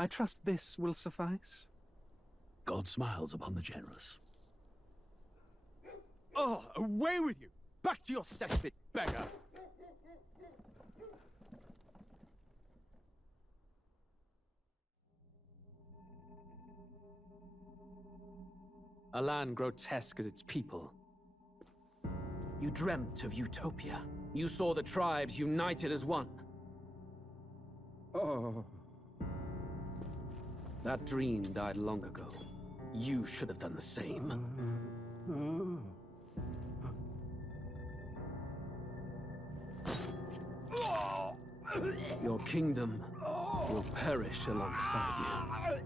I trust this will suffice. God smiles upon the generous. Oh, away with you! Back to your cesspit, beggar! A land grotesque as its people. You dreamt of utopia. You saw the tribes united as one. Oh. That dream died long ago. You should have done the same. Your kingdom will perish alongside you.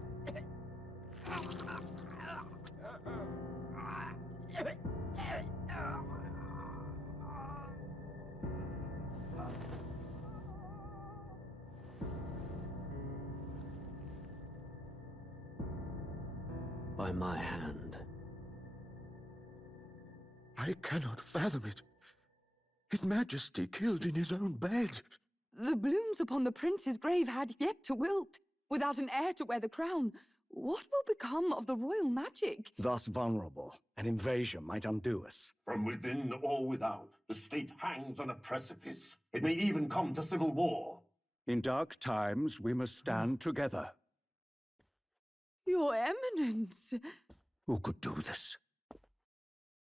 By my hand. I cannot fathom it. His Majesty killed in his own bed. The blooms upon the prince's grave had yet to wilt. Without an heir to wear the crown, what will become of the royal magic? Thus vulnerable, an invasion might undo us. From within or without, the state hangs on a precipice. It may even come to civil war. In dark times, we must stand together. Your Eminence! Who could do this?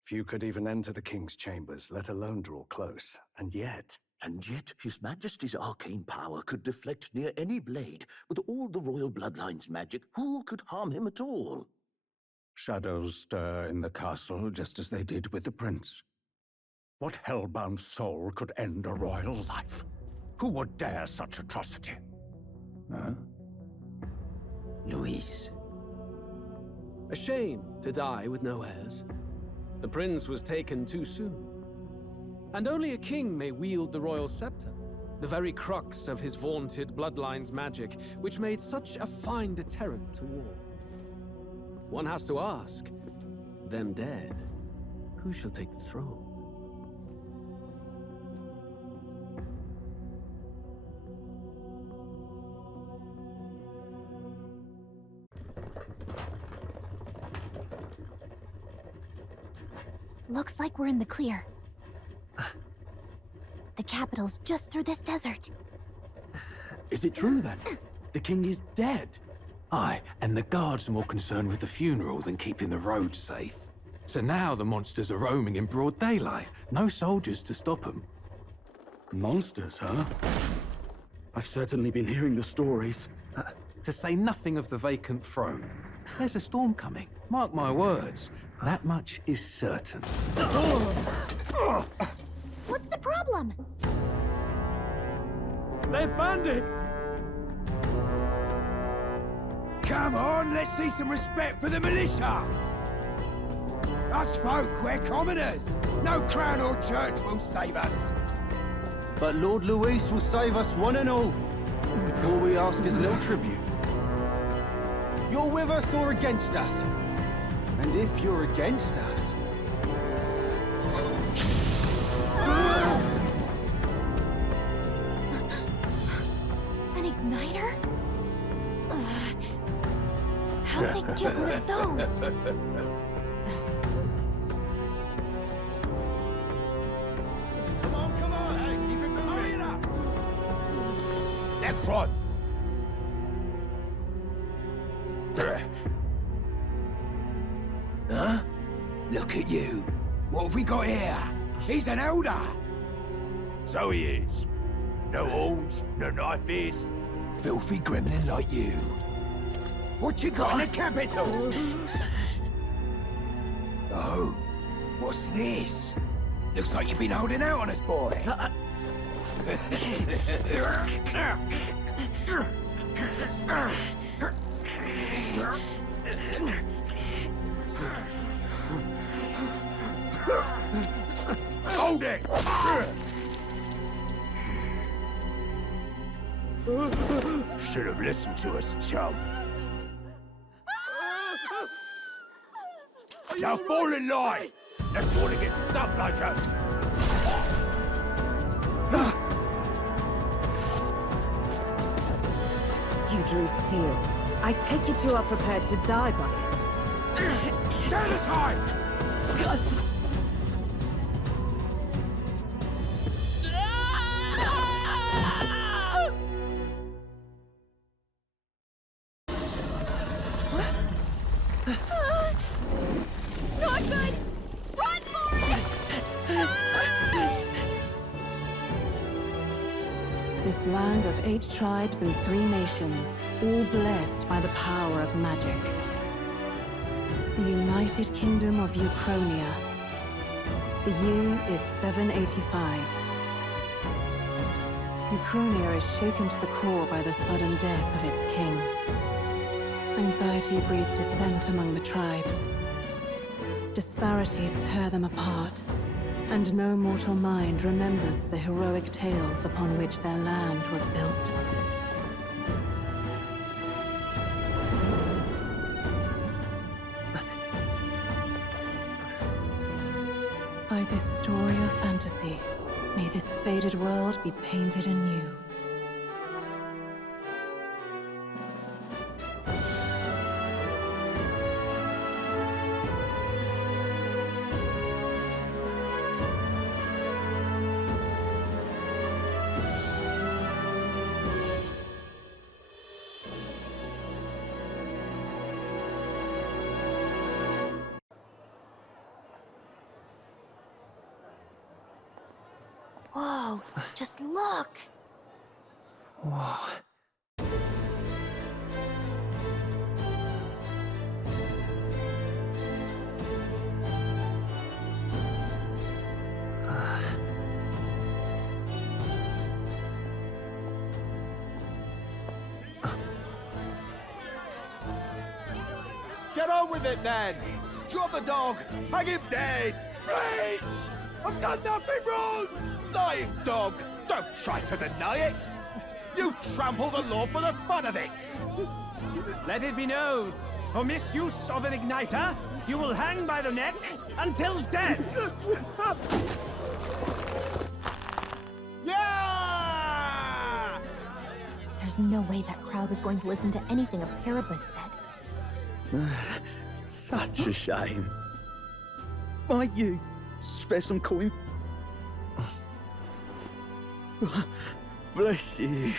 Few could even enter the king's chambers, let alone draw close. And yet His Majesty's arcane power could deflect near any blade. With all the royal bloodline's magic, who could harm him at all? shadows stir in the castle just as they did with the prince. What hellbound soul could end a royal life? Who would dare such atrocity? Huh? Luis. A shame to die with no heirs. The prince was taken too soon. And only a king may wield the royal scepter, the very crux of his vaunted bloodline's magic, which made such a fine deterrent to war. One has to ask, them dead, who shall take the throne? Looks like we're in the clear. The capital's just through this desert. Is it true then? The king is dead? Aye, and the guards are more concerned with the funeral than keeping the roads safe. So now the monsters are roaming in broad daylight. No soldiers to stop them. Monsters, huh? I've certainly been hearing the stories. To say nothing of the vacant throne. There's a storm coming. Mark my words. That much is certain. What's the problem? They're bandits! Come on, let's see some respect for the militia! Us folk, we're commoners! No crown or church will save us! But Lord Luis will save us one and all. All we ask is a little tribute. You're with us or against us? And if you're against us... An igniter? How'd they get one of those? Come on! Hey, keep it moving! Hurry it up! Next one! Huh? Look at you. What have we got here? He's an elder. So he is. No horns, no knife is. Filthy gremlin like you. What you got in the capital? Oh, what's this? Looks like you've been holding out on us, boy. Hold it! Should have listened to us, chum. Now fall in line! Let's want to get stuck like us! You drew steel. I take it you are prepared to die by it. Stand aside! Not good! Run for it! This land of 8 tribes and 3 nations, all blessed by the power of magic. The United Kingdom of Uchronia. The year is 785. Uchronia is shaken to the core by the sudden death of its king. Anxiety breeds dissent among the tribes. Disparities tear them apart, and no mortal mind remembers the heroic tales upon which their land was built. By this story of fantasy, may this faded world be painted anew. Whoa, just look! Whoa. Get on with it, then! Drop the dog! Hang him dead! Please! I've done nothing wrong! Lying dog! Don't try to deny it! You trample the law for the fun of it! Let it be known, for misuse of an igniter, you will hang by the neck until dead! Yeah! There's no way that crowd was going to listen to anything a Paribus said. Such a shame. Might you spare some coin? Bless you.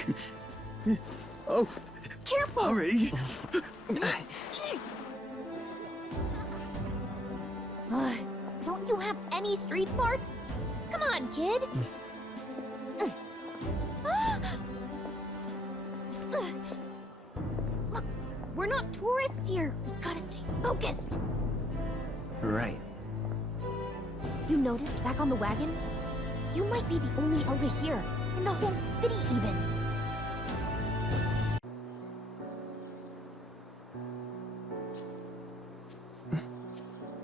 Oh, careful! Hurry! Don't you have any street smarts? Come on, kid! Look, we're not tourists here. We gotta stay focused. Right. You noticed back on the wagon? You might be the only elder here, in the whole city even.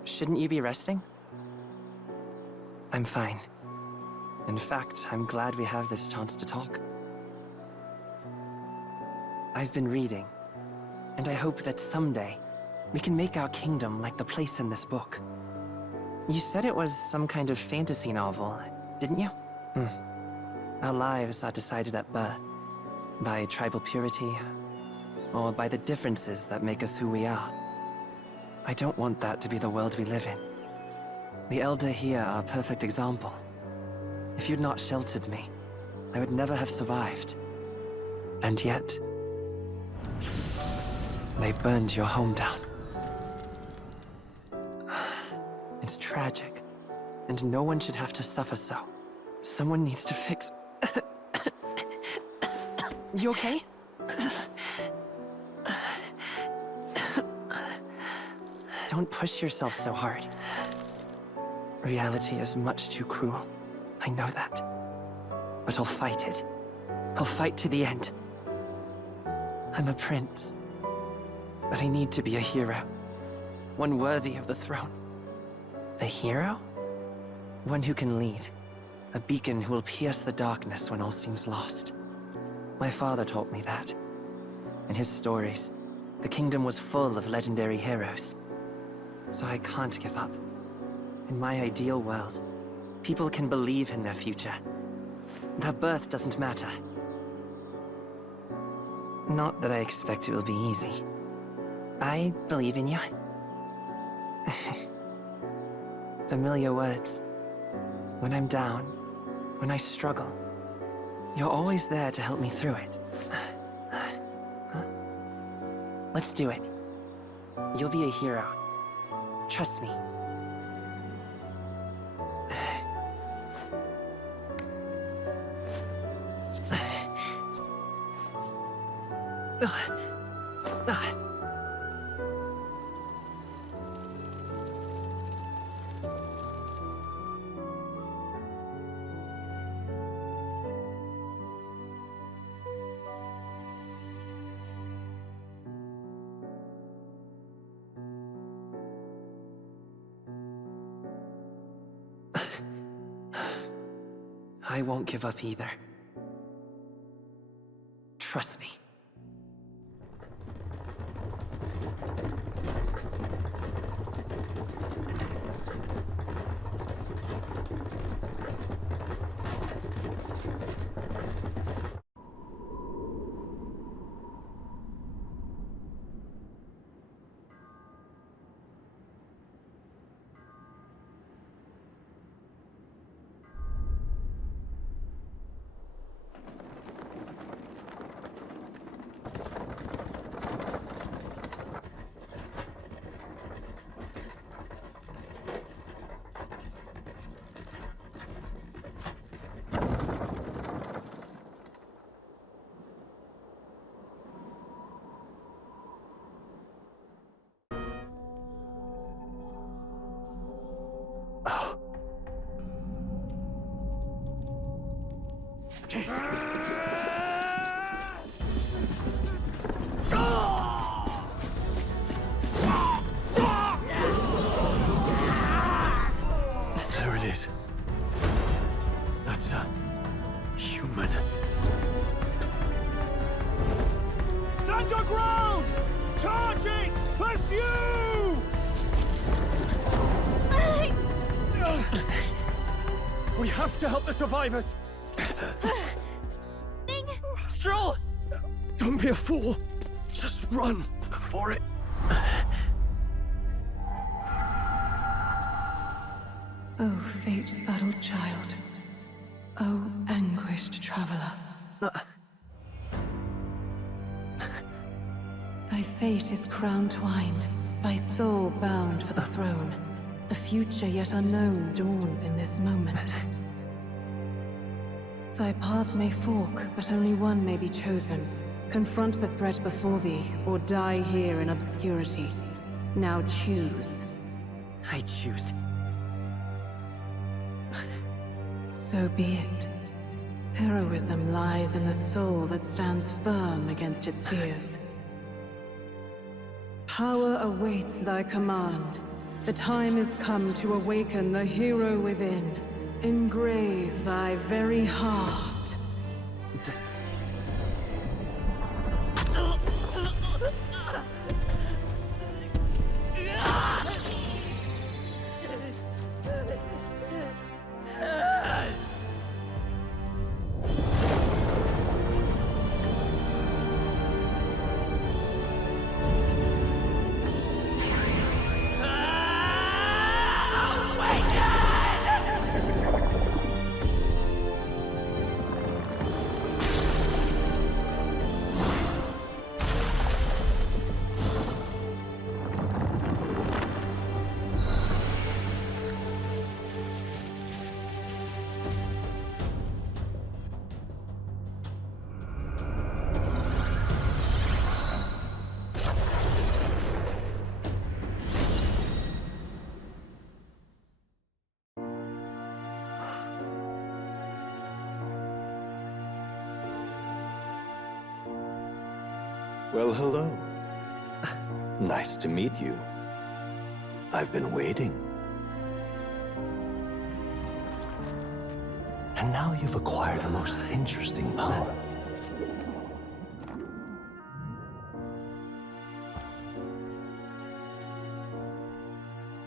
Shouldn't you be resting? I'm fine. In fact, I'm glad we have this chance to talk. I've been reading, and I hope that someday we can make our kingdom like the place in this book. You said it was some kind of fantasy novel, didn't you? Our lives are decided at birth, by tribal purity, or by the differences that make us who we are. I don't want that to be the world we live in. The Elder here are a perfect example. If you'd not sheltered me, I would never have survived. And yet, they burned your home down. It's tragic, and no one should have to suffer so. Someone needs to fix... You okay? Don't push yourself so hard. Reality is much too cruel. I know that. But I'll fight it. I'll fight to the end. I'm a prince. But I need to be a hero. One worthy of the throne. A hero? One who can lead. A beacon who will pierce the darkness when all seems lost. My father taught me that. In his stories, the kingdom was full of legendary heroes. So I can't give up. In my ideal world, people can believe in their future. Their birth doesn't matter. Not that I expect it will be easy. I believe in you. Familiar words. When I'm down, when I struggle, you're always there to help me through it. Let's do it. You'll be a hero. Trust me. I won't give up either. Trust me. There it is. That's a human. Stand your ground! Charging! Pursue! We have to help the survivors! Stroll! Don't be a fool! Just run before it... O fate-saddled child. O anguished traveler. Thy fate is crown-twined, thy soul bound for the throne. The future yet unknown dawns in this moment. Thy path may fork, but only one may be chosen. Confront the threat before thee, or die here in obscurity. Now choose. I choose. So be it. Heroism lies in the soul that stands firm against its fears. Power awaits thy command. The time is come to awaken the hero within. Engrave thy very heart. Well, hello. Nice to meet you. I've been waiting. And now you've acquired a most interesting power.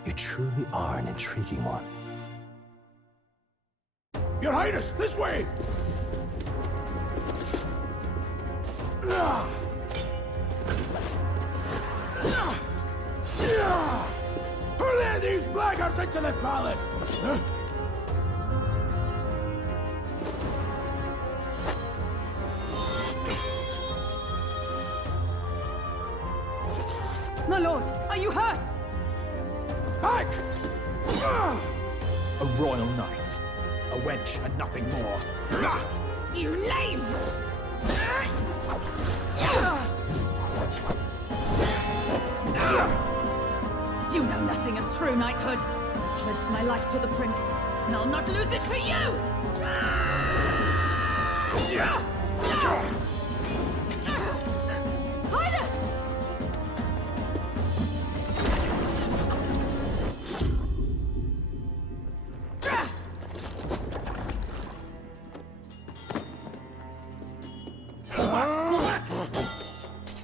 You truly are an intriguing one. Your Highness, this way! March into the palace! My lord, are you hurt? Back! A royal knight. A wench and nothing more. You knave! You know nothing of true knighthood. I pledged my life to the prince, and I'll not lose it to you! Highness!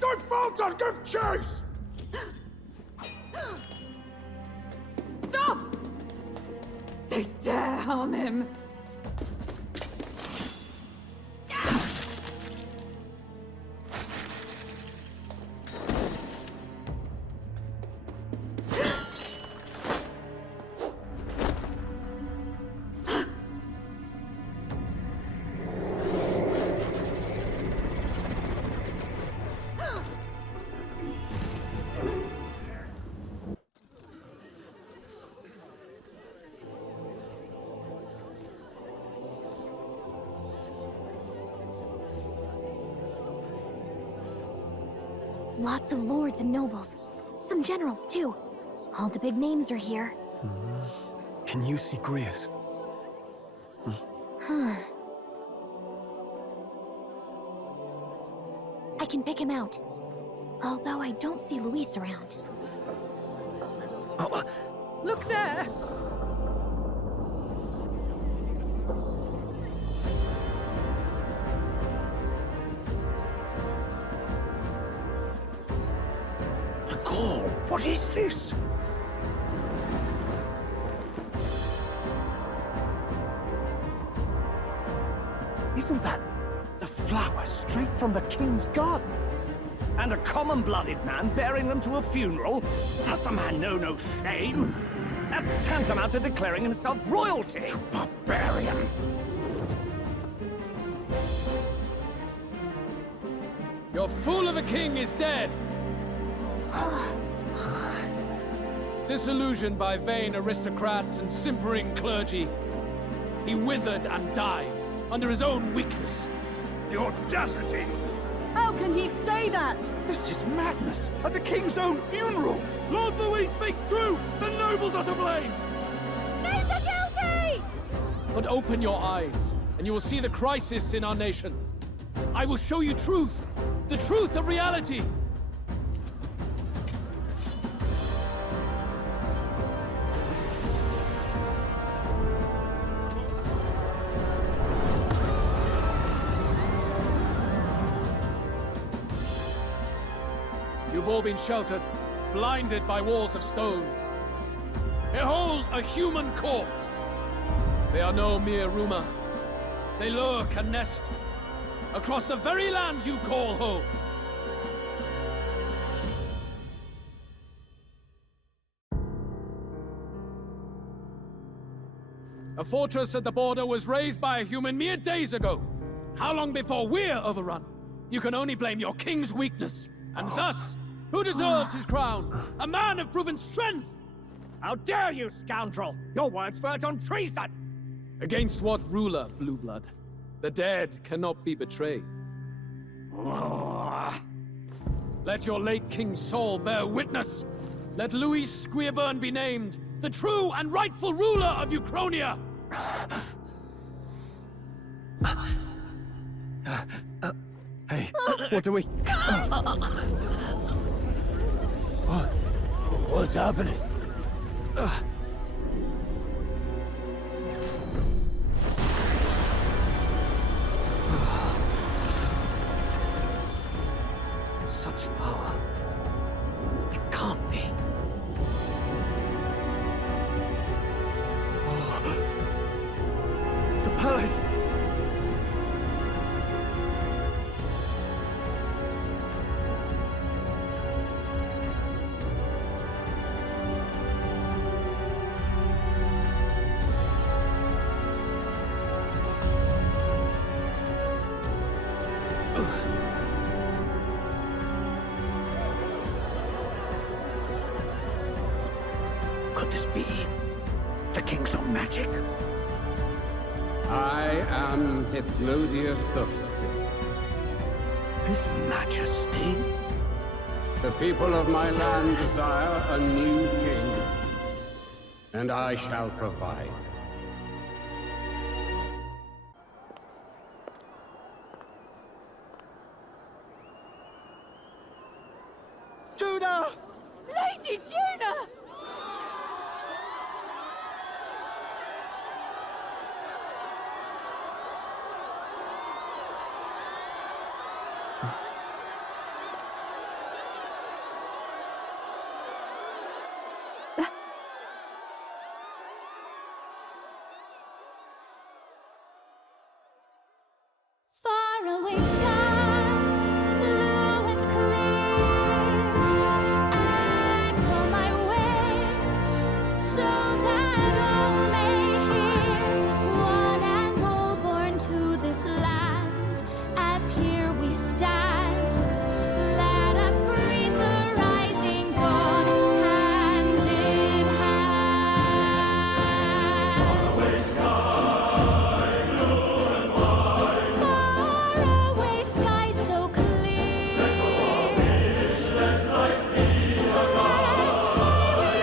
Don't falter! Give chase! Stop! They dare harm him! Lots of lords and nobles. Some generals, too. All the big names are here. Can you see Grius? I can pick him out. Although I don't see Luis around. Look there! The call! What is this? Isn't that the flower straight from the king's garden? And a common-blooded man bearing them to a funeral? Does the man know no shame? That's tantamount to declaring himself royalty! Barbarian! Your fool of a king is dead! Disillusioned by vain aristocrats and simpering clergy, he withered and died under his own weakness. The audacity! How can he say that? This is madness! At the king's own funeral! Lord Louis speaks true! The nobles are to blame! Names are guilty! But open your eyes, and you will see the crisis in our nation. I will show you truth, the truth of reality. You've all been sheltered, blinded by walls of stone. Behold a human corpse! They are no mere rumor. They lurk and nest across the very land you call home. A fortress at the border was raised by a human mere days ago. How long before we're overrun? You can only blame your king's weakness. And thus, who deserves his crown? A man of proven strength! How dare you, scoundrel! Your words verge on treason! Against what ruler, Blue Blood? The dead cannot be betrayed. Let your late King Saul bear witness. Let Louis Squeerburn be named the true and rightful ruler of Uchronia. Hey, what do we... What's happening? Such power. It can't be. The palace! this be? The king's own magic? I am Hypnodius the Fifth. His Majesty? The people of my land desire a new king, and I shall provide. Juna! Lady Juna! Faraway sky, blue and clear. Echo my wish, so that all may hear. One and all born to this land, as here we stand. Let us greet the rising dawn, hand in hand. Faraway sky. Faraway sky so clear. Let my wish echo far beyond the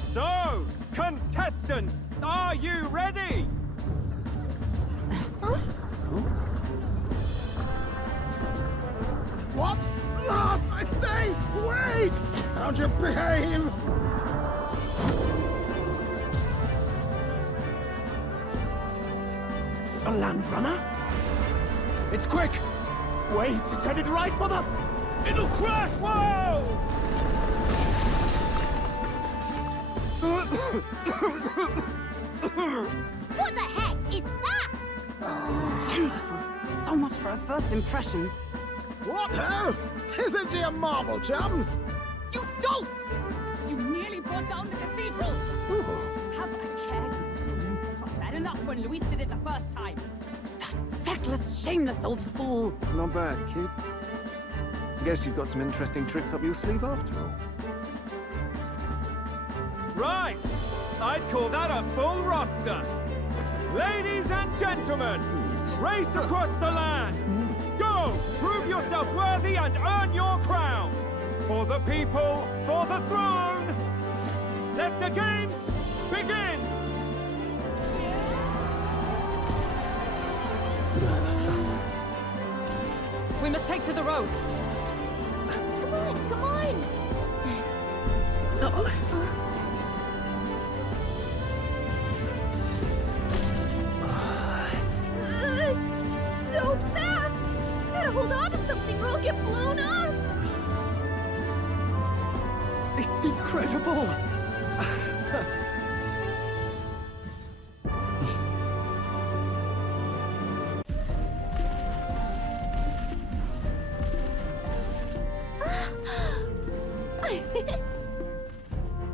So, contestants, are you ready? What? Last, I say! Wait! Found your behave! A land runner? It's quick! Wait, it's headed right for the... It'll crash! Whoa! What the heck is that? Wonderful. So much for a first impression. What ho? Isn't she a marvel, chums? You dolt! You nearly brought down the cathedral! Have a care, you fool. It was bad enough when Luis did it the first time. That feckless, shameless old fool. Not bad, kid. Guess you've got some interesting tricks up your sleeve after all. Right! I'd call that a full roster. Ladies and gentlemen, race across the land. Go! Prove yourself worthy and earn your crown. For the people, for the throne. Let the games begin! We must take to the road. Come on, come on! So fast! Gotta hold on to something or I'll get blown up! It's incredible!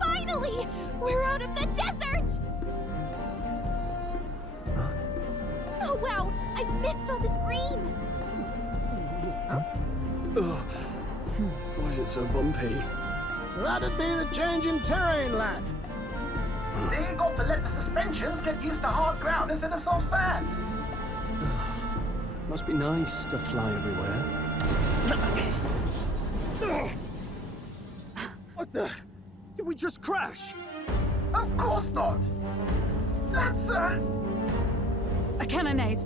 Finally! We're out of the desert! Oh wow, I missed all this green! Why is it so bumpy? That'd be the change in terrain, lad. See, you got to let the suspensions get used to hard ground instead of soft sand. Must be nice to fly everywhere. What the? Did we just crash? Of course not! That's, A cannonade.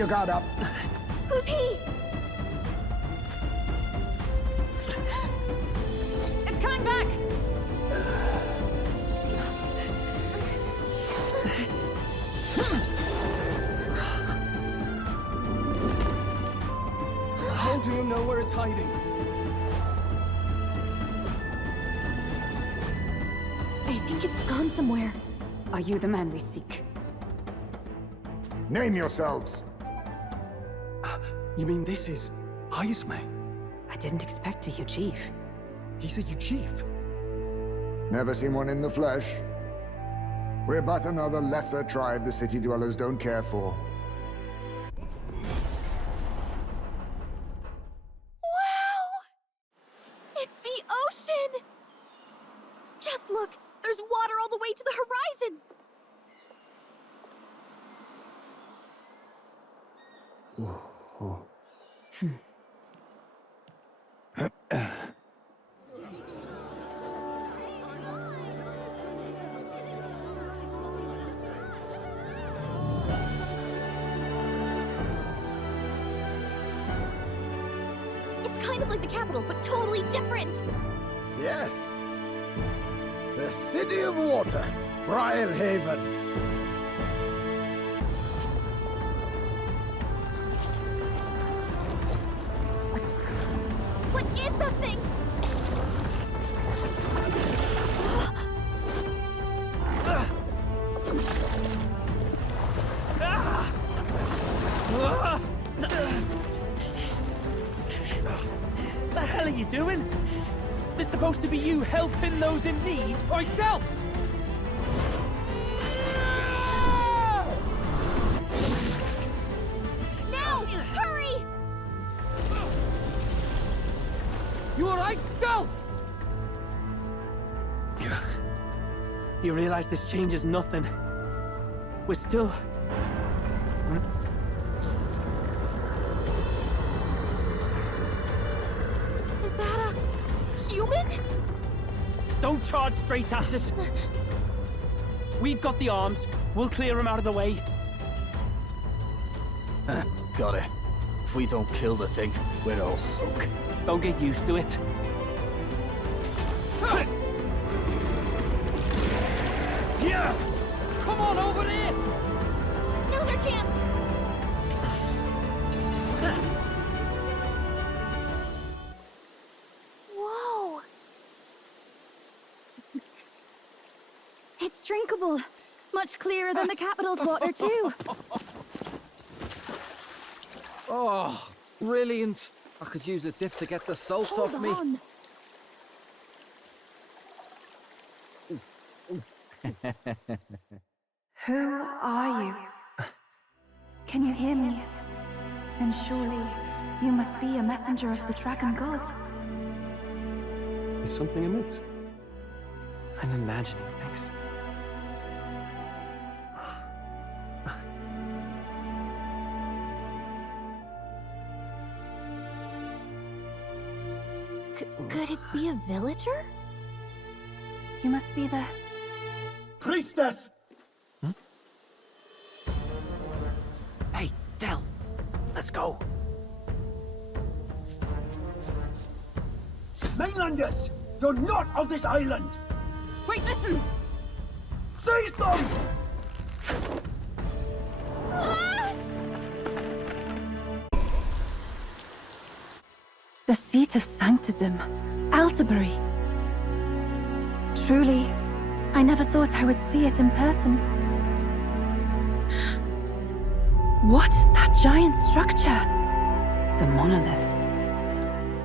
your guard up. Who's he? It's coming back! How do you know where it's hiding? I think it's gone somewhere. Are you the man we seek? Name yourselves. You mean this is Heisme? I didn't expect a chief. He's a chief. Never seen one in the flesh. We're but another lesser tribe the city dwellers don't care for. Wow! It's the ocean! Just look, there's water all the way to the horizon! It's kind of like the capital, but totally different! Yes. The City of Water, Brilehaven. What is that thing? The hell are you doing? This is supposed to be you helping those in need. Oi, Del! Now! Hurry! You alright, Del? You realize this changes nothing. We're still... Is that a human? Don't charge straight at it. We've got the arms. We'll clear him out of the way. Got it. If we don't kill the thing, we're all sunk. Don't get used to it. Yeah! Come on over there! Now's our chance! Whoa! It's drinkable. Much clearer than the capital's water, too. Oh, brilliant. I could use a dip to get the salt Hold off me. on. Who are you? Can you hear me? Then surely you must be a messenger of the dragon god. Is something amiss? I'm imagining things. Could it be a villager? You must be the... Priestess! Hey, Del, let's go. Mainlanders! You're not of this island! Wait, listen! Seize them! The seat of sanctism, Altabury. Truly, I never thought I would see it in person. What is that giant structure? The monolith.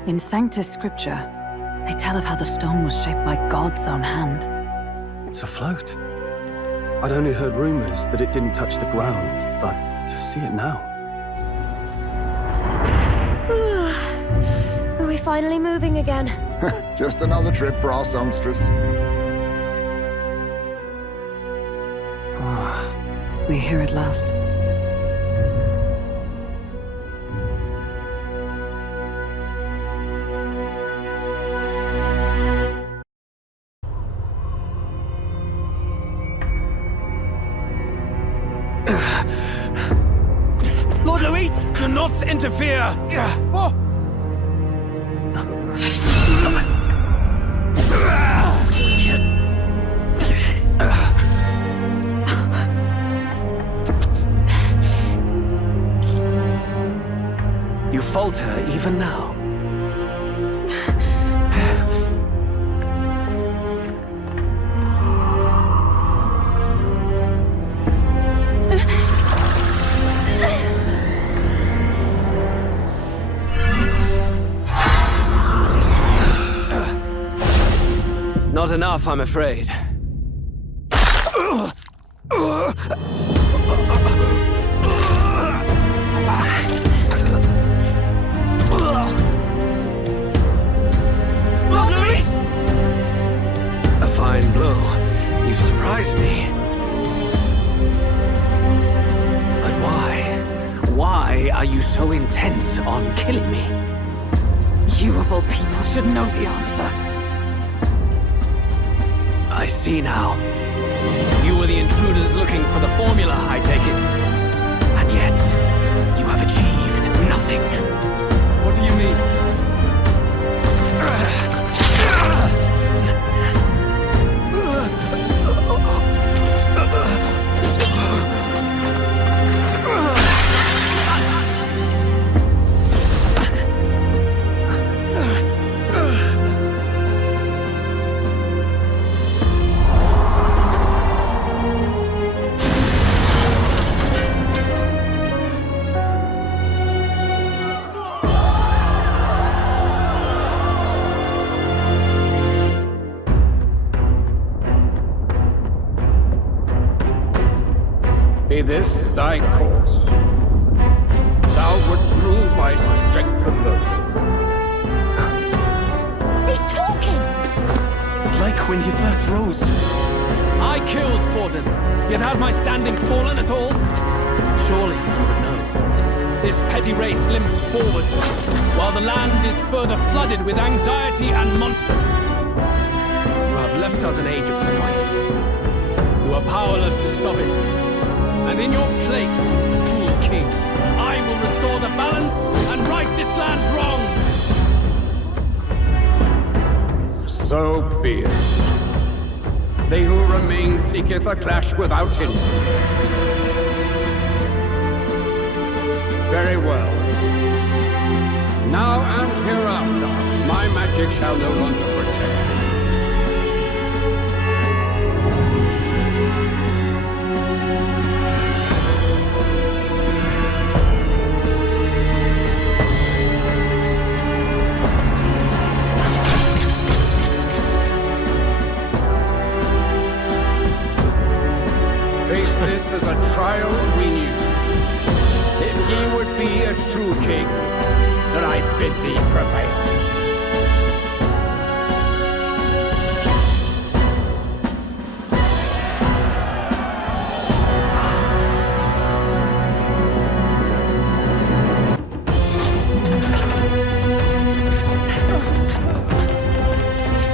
In Sanctus Scripture, they tell of how the stone was shaped by God's own hand. It's afloat. I'd only heard rumors that it didn't touch the ground, but to see it now. Are we finally moving again? Just another trip for our songstress. We're here at last. Lord not interfere! Oh. You falter even now. Not enough, I'm afraid. A fine blow. You've surprised me. But why? Why are you so intent on killing me? You of all people should know the answer. I see now. You were the intruders looking for the formula, I take it. And yet, you have achieved nothing. What do you mean? Be this thy course. Thou wouldst rule by strength alone. He's talking! Like when he first rose. I killed Forden, yet has my standing fallen at all? Surely you would know. This petty race limps forward, while the land is further flooded with anxiety and monsters. You have left us an age of strife. You are powerless to stop it. And in your place, fool king, I will restore the balance and right this land's wrongs! So be it. They who remain seeketh a clash without hindrance. Very well. Now and hereafter, my magic shall no longer protect thee. Face this as a trial we knew. If ye would be a true king, then I bid thee prevail.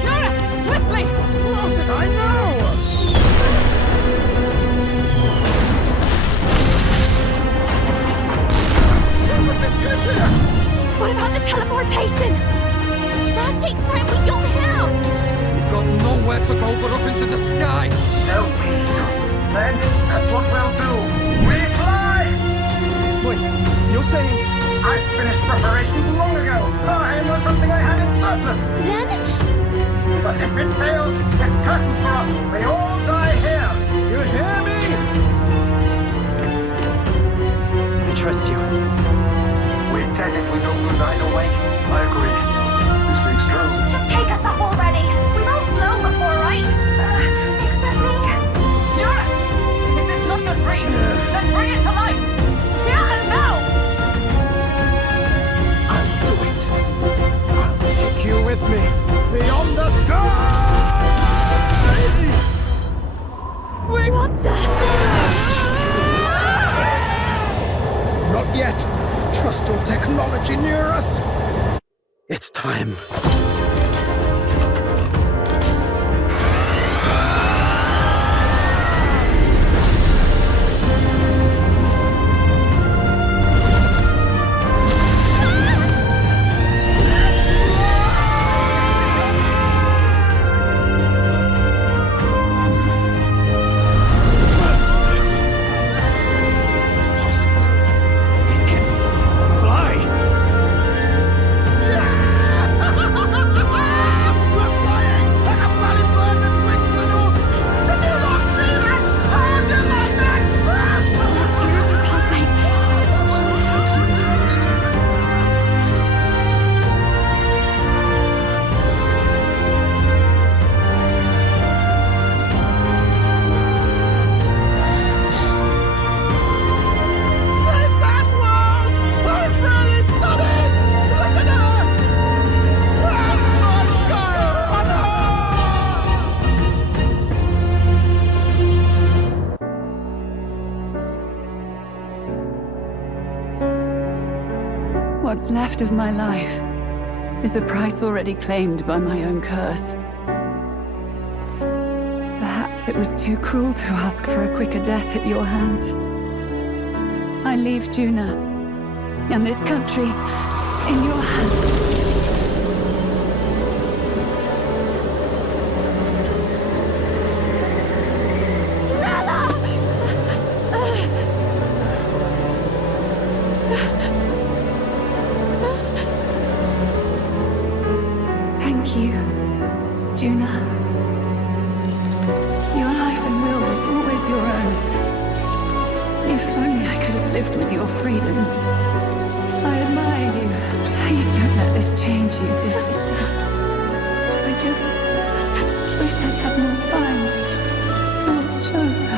Norris, swiftly! Who else did I know? What about the teleportation? That takes time we don't have! We've got nowhere to go but up into the sky. So be it. Then, that's what we'll do. We fly! Wait, you're saying... I've finished preparations long ago. Time was something I had in surplus. Then? But if it fails, it's curtains for us. We all die here. You hear me? I trust you. We're dead if we don't move either way. I agree. This makes true. Just take us up already. We've all flown before, right? Except me. Norris! Is this not your dream? Then bring it to life! Here and now! I'll do it. I'll take you with me beyond the sky! What the? Not yet. Trust your technology near us. It's time. What's left of my life is a price already claimed by my own curse. Perhaps it was too cruel to ask for a quicker death at your hands. I leave Juna and this country in your hands. Thank you, Juna. Your life and will was always your own. If only I could have lived with your freedom. I admire you. Please don't let this change you, dear sister. I just wish I'd had more time to watch over.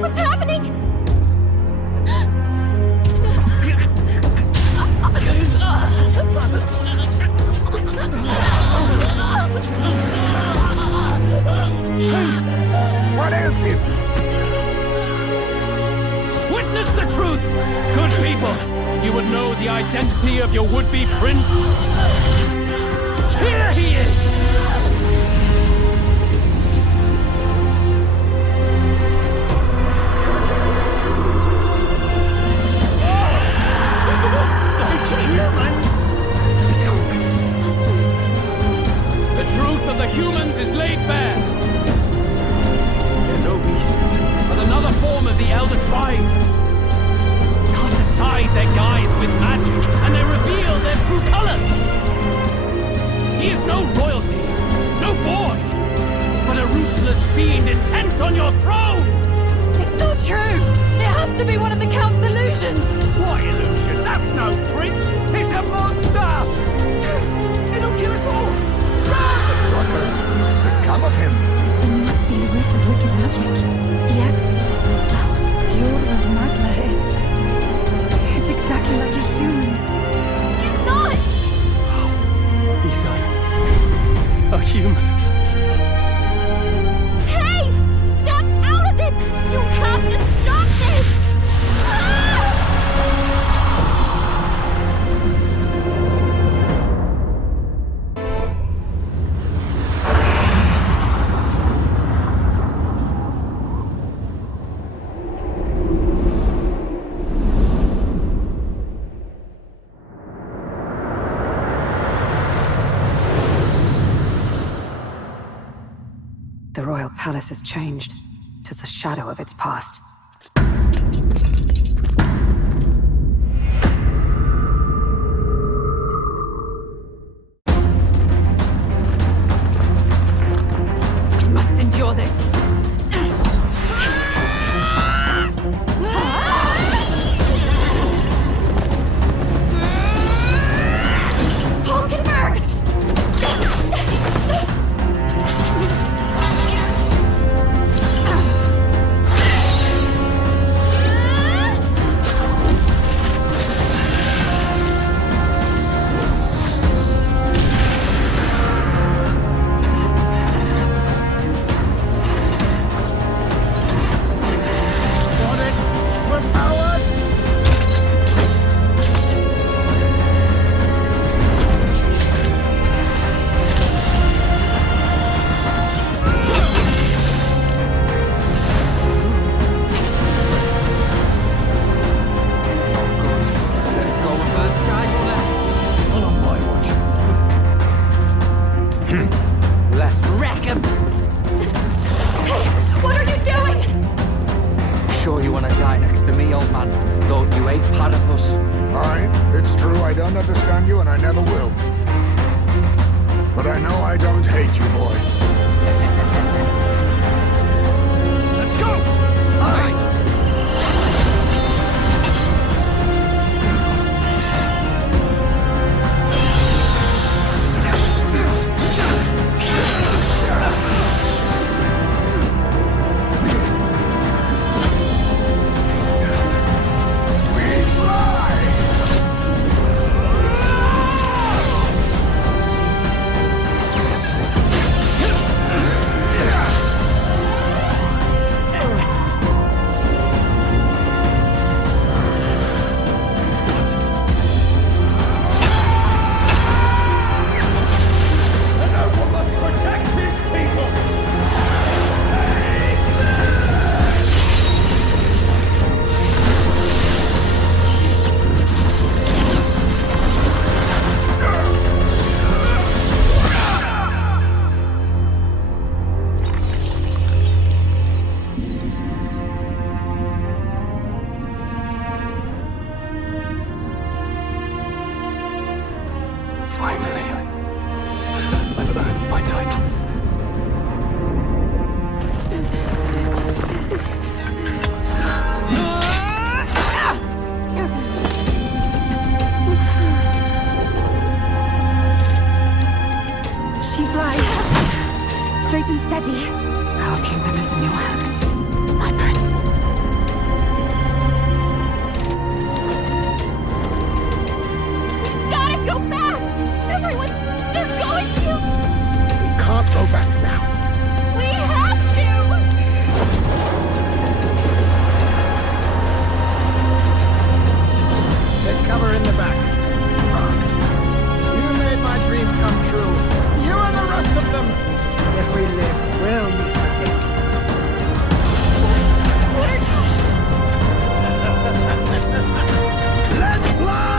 What's happening? What is it? Witness the truth! Good people, you would know the identity of your would-be prince. Here he is! There's a monster! It's a human! Let's go. The truth of the humans is laid bare. They're no beasts, but another form of the Elder Tribe. Cast aside their guise with magic, and they reveal their true colors. He is no royalty, no boy, but a ruthless fiend intent on your throne! It's not true! It has to be one of the Count's illusions! What illusion? That's no prince! It's a monster! It'll kill us all! Run! What has become of him? It must be Luis's wicked magic. Yet, Cure of Magla, it's exactly like a human's. He's not! He's a human. Hey! Snap out of it! You have to stop this! The royal palace has changed. 'Tis the shadow of its past. We must endure this. Hulkenberg! great platypus. Aye, it's true I don't understand you and I never will. But I know I don't hate you, boy. Let's go! Aye! Straight and steady. Our kingdom is in your hands, my prince. Gotta go back! Everyone, they're going to! We can't go back now. We have to! Take cover in the back. You made my dreams come true. You and the rest of them. If we live, we'll meet again. What are you... Let's fly!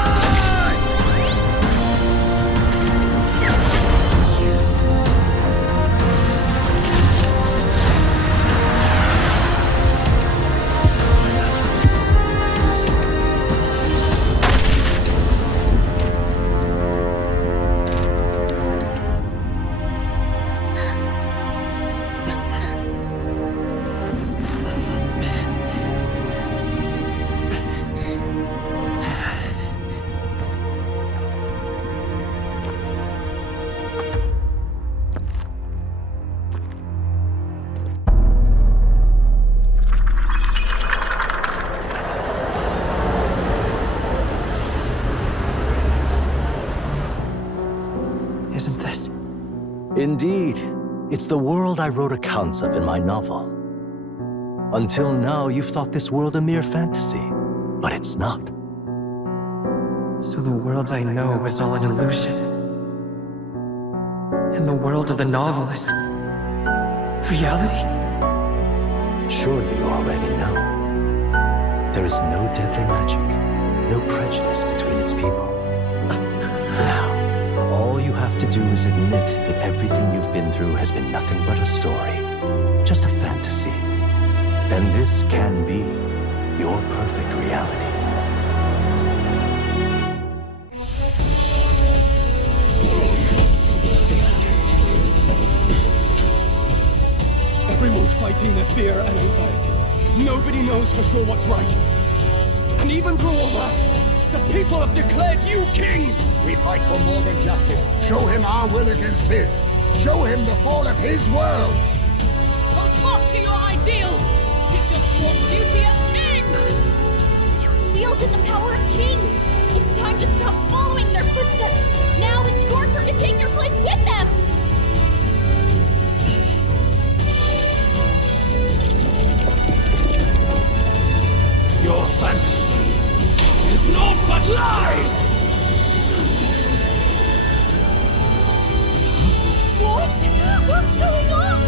Isn't this? Indeed. It's the world I wrote accounts of in my novel. Until now, you've thought this world a mere fantasy, but it's not. So the world I know was all an illusion. And the world of the novel is... reality? Surely you already know. There is no deadly magic, no prejudice between its people. Now, all you have to do is admit that everything you've been through has been nothing but a story, just a fantasy. Then this can be your perfect reality. Everyone's fighting their fear and anxiety. Nobody knows for sure what's right. And even through all that, the people have declared you king! We fight for more than justice. Show him our will against his. Show him the fall of his world. Hold fast to your ideals! 'Tis your sworn duty as king! You wielded the power of kings! It's time to stop following their footsteps! Now it's your turn to take your place with them! Your fantasy is naught but lies! What? What's going on?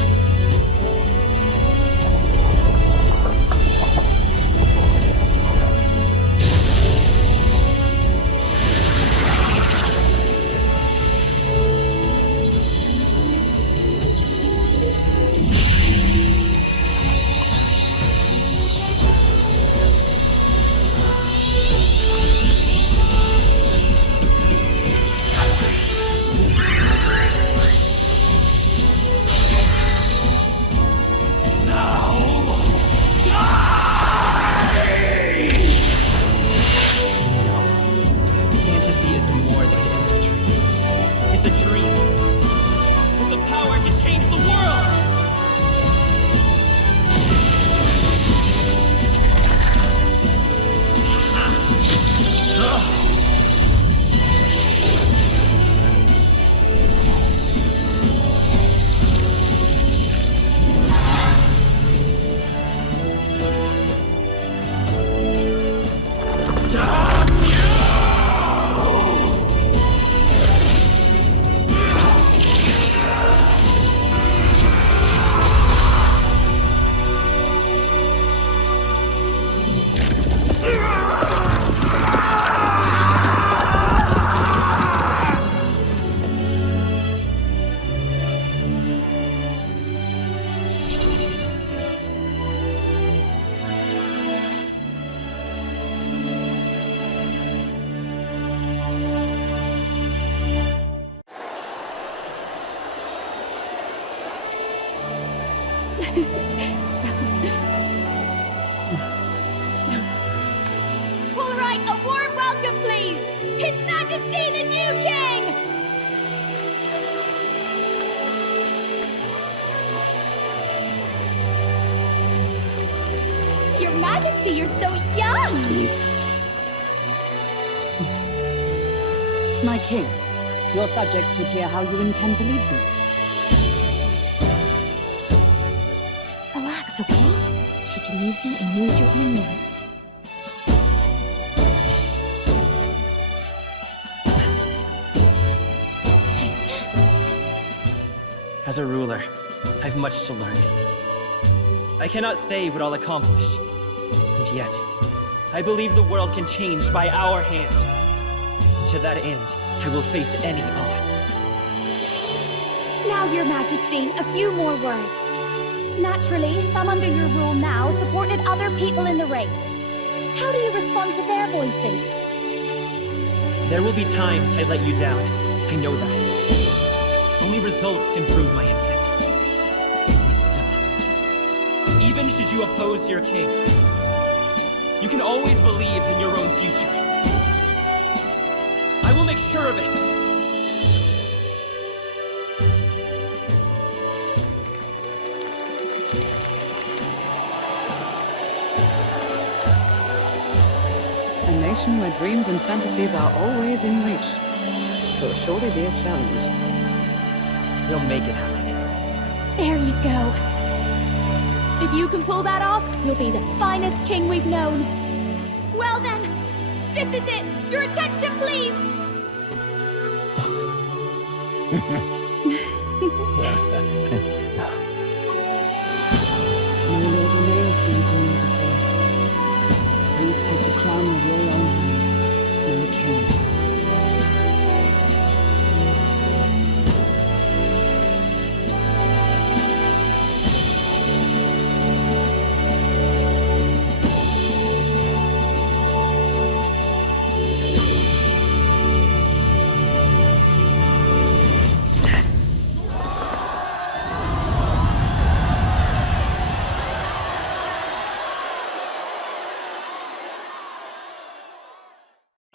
All right, a warm welcome, please! His Majesty the new king! Your Majesty, you're so young! Please. My king, your subjects would hear how you intend to lead them. Relax, okay? Take it easy and use your own words. As a ruler, I've much to learn. I cannot say what I'll accomplish. And yet, I believe the world can change by our hand. And to that end, I will face any odds. Now, Your Majesty, a few more words. Naturally, some under your rule now supported other people in the race. How do you respond to their voices? There will be times I let you down. I know that. Only results can prove my intent. But still, even should you oppose your king, you can always believe in your own future. I will make sure of it! A nation where dreams and fantasies are always in reach. Will surely be a challenge. We'll make it happen. There you go. If you can pull that off, you'll be the finest king we've known. Well then, this is it. Your attention, please. No lord remains for you to kneel before. Please take the crown with your own hands, my king.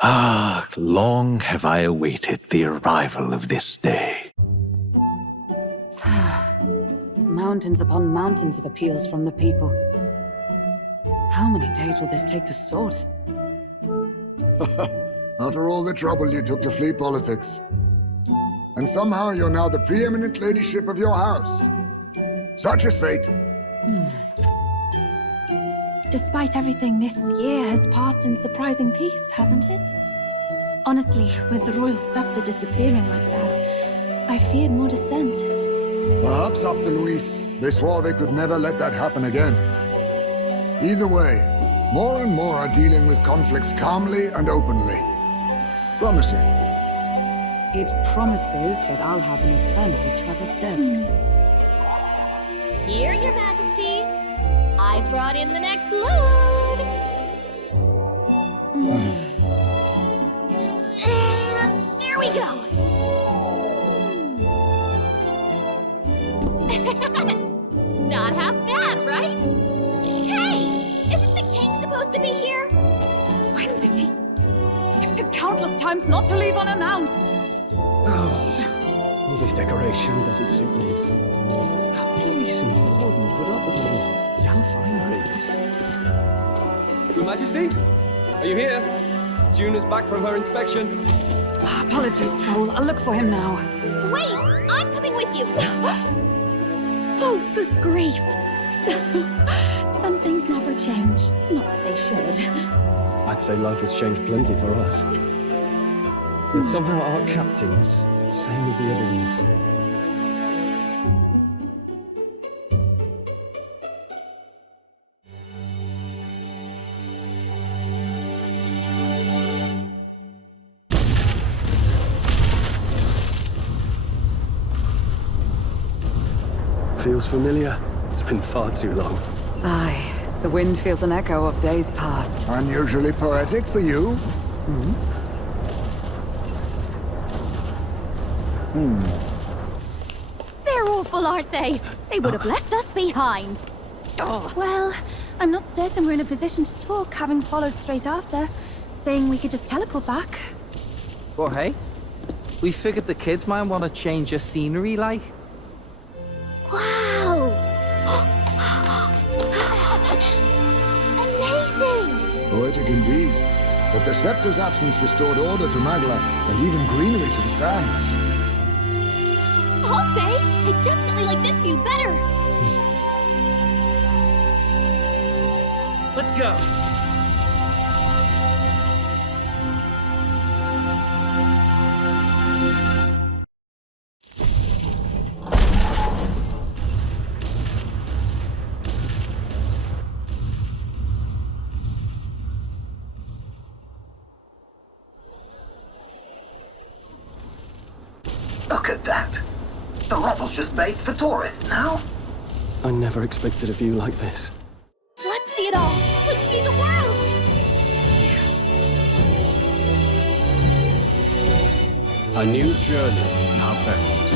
Ah, long have I awaited the arrival of this day. Mountains upon mountains of appeals from the people. How many days will this take to sort? After all the trouble you took to flee politics. And somehow you're now the preeminent ladyship of your house. Such is fate. Despite everything, this year has passed in surprising peace, hasn't it? Honestly, with the royal scepter disappearing like that, I feared more dissent. Perhaps after Luis, they swore they could never let that happen again. Either way, more and more are dealing with conflicts calmly and openly. Promising. It promises that I'll have an eternally cluttered desk. Here, Your Majesty. I've brought in the next load. There we go. Not half bad, right? Hey! Isn't the king supposed to be here? When did he? I've said countless times not to leave unannounced. Oh, all this decoration doesn't suit me. How do Luis and Forden put up with all this damn finery? Your Majesty? Are you here? June is back from her inspection. Apologies, Troll. I'll look for him now. Wait! I'm coming with you! Oh, good grief. Some things never change. Not that they should. I'd say life has changed plenty for us. Yet somehow our captain's same as he ever was. Feels familiar. It's been far too long. Aye, the wind feels an echo of days past. Unusually poetic for you. They're awful, aren't they? They would have left us behind. Well, I'm not certain we're in a position to talk, having followed straight after, saying we could just teleport back. Well, hey, we figured the kids might want to change your scenery, like. Wow! Amazing! Poetic indeed. That the scepter's absence restored order to Magla, and even greenery to the sands. I'll say, I definitely like this view better. Let's go. Look at that. The rubble's just bait for tourists now. I never expected a view like this. Let's see it all. Let's see the world. A new journey now beckons.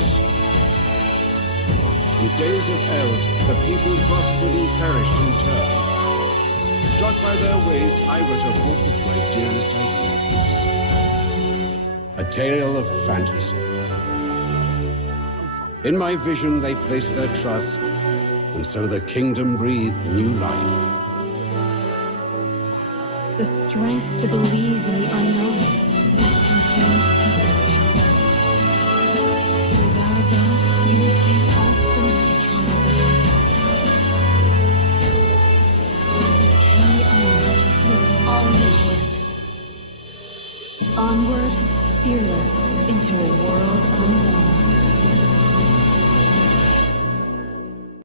In days of eld, the people prospered and perished in turn. Struck by their ways, I wrote a book of my dearest ideas. A tale of fantasy. In my vision, they placed their trust, and so the kingdom breathed new life. The strength to believe in the unknown can change